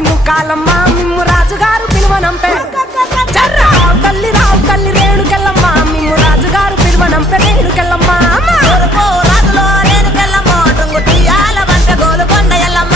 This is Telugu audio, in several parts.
తల్లి ముక్కాలమ్మ మిమ్ము రాజుగారు పిలువనంపే రావు తల్లి రేణుకెళ్ళమ్మ మిమ్ము రాజుగారు పిలువనంపే రేణుకెళ్ళమ్మ రాజులో రేణుకెళ్ళమ్మ టుంగుటియాల వంట గోలుకొండ ఎల్లమ్మ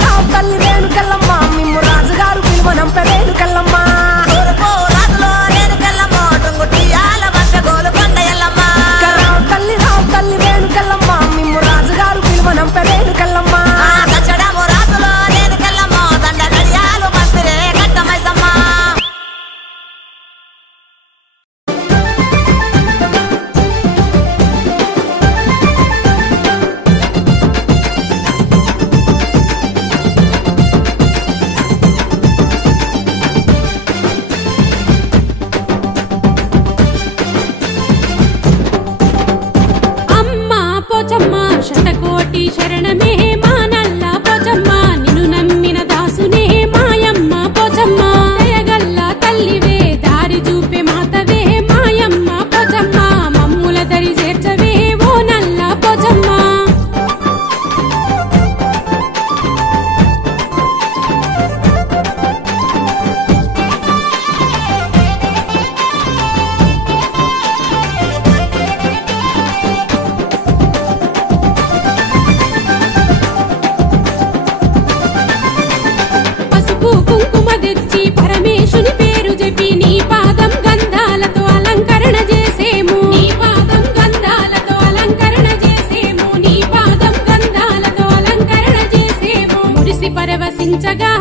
రావు తల్లి రేణుకెళ్ళమ్మ మిమ్ము రాజుగారు పిలువనంపే రేణుకెళ్ళమ్మ రాజులో రేణుకెళ్ళమ్మ టుంగుటియాల వంట గోలుకొండ ఎల్లమ్మ రావు తల్లి రేణుకెళ్ళమ్మ మిమ్ము రాజుగారు పిలువనంపే రేణుకెళ్ళమ్మ దచ్చడము రాజులో రేణుకెళ్ళమ్మ దండ గడియాలు మంత్రే కట్టమైసమ్మ శతకోటి శరణమే మానల్ల పోచమ్మ నిన్ను నమ్మిన దాసునే మాయమ్మ పోచమ్మ దయగల్ల తల్లివే దారి చూపే మాతవే మాయమ్మ పోచమ్మ మమ్ముల దరి చేర్చవే ఓ నల్ల పోచమ్మ కుంకుమ తెచ్చి పరమేశుని పేరు చెప్పి నీ పాదం గంధాలతో అలంకరణ చేసేము నీ పాదం గంధాలతో అలంకరణ చేసేము నీ పాదం గంధాలతో అలంకరణ చేసేము మురిసి పరవశించగా